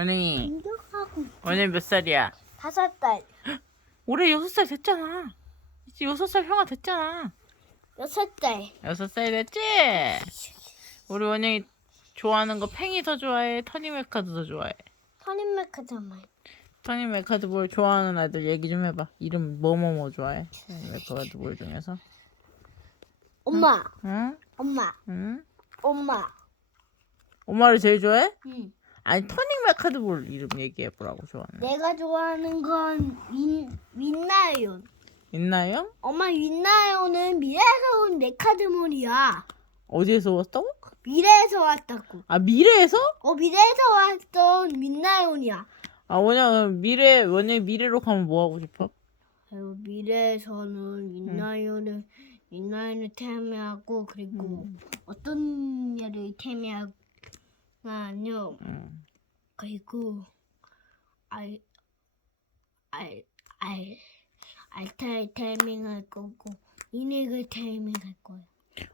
원영이 원영이 몇 살이야? 다섯 달, 올해 여섯 살 됐잖아. 이제 여섯 살 형아 됐잖아. 여섯 달. 여섯 살 됐지? 우리 원영이 좋아하는 거 팽이 더 좋아해? 터니 메카드 더 좋아해? 터닝메카잖아. 터니 메카드 볼 좋아하는 아이들 얘기 좀 해봐. 이름 뭐뭐뭐 좋아해? 터니 메카드 볼 중에서? 엄마, 응? 엄마, 응? 엄마. 엄마를 제일 좋아해? 응. 아니 터닝 메카드 볼 이름 얘기해 보라고 좋아하는. 내가 좋아하는 건 윈, 윈나이온. 있나요? 엄마 윈나이온은 미래에서 온 메카드몬이야. 어디에서 왔다고? 미래에서 왔다고. 아 미래에서? 어 미래에서 왔던 윈나이온이야. 아 원영 미래 원영 미래로 가면 뭐 하고 싶어? 그리고 미래에서는 윈나이온을 윈나이온을 태미하고 그리고 음. 어떤 일을 태미하고 아니요. 응. 그리고 알, 알, 알, 알타를 타이밍 할 거고 이넥을 타이밍 할 거야.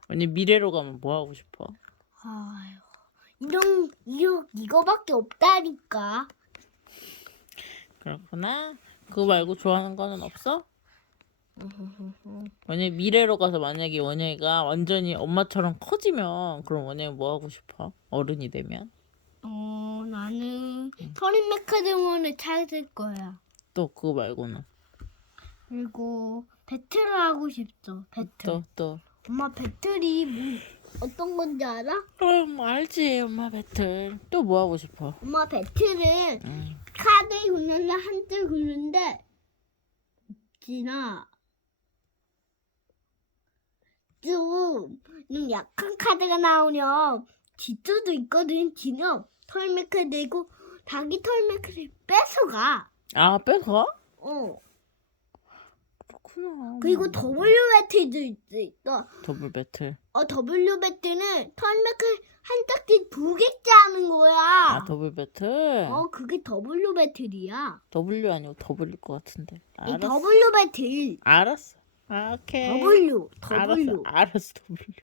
원영 미래로 가면 뭐 하고 싶어? 아유, 이런 이거 이거밖에 없다니까. 그렇구나. 그거 말고 좋아하는 거는 없어? 원영이 미래로 가서 만약에 원영이가 완전히 엄마처럼 커지면 그럼 원영이 뭐 하고 싶어? 어른이 되면? 어, 나는 터린 메카드몬을 찾을 거야. 또 그거 말고는 그리고 배틀을 하고 싶죠. 배틀. 또 또. 엄마 배틀이 뭐 어떤 건지 알아? 어, 뭐 알지 엄마 배틀. 또 뭐 하고 싶어? 엄마 배틀은 응. 카드 굴는데 한줄 굴는데 지나 좀, 좀 약한 카드가 나오면 지투도 있거든 지는 털메크 내고 자기 털메크를 뺏어가 아 뺏어가? 어 그렇구나. 그리고 W 배틀도 있- 있어 더블 배틀. 어 W 배틀은 털메크 한 짝씩 두 개째 하는 거야 아 더블 배틀. 어 그게 W 배틀이야 W 아니고 더블일 것 같은데. 이 알았어. W 배틀 알았어. 아, 오케이. W 알았어. W 알았어. W.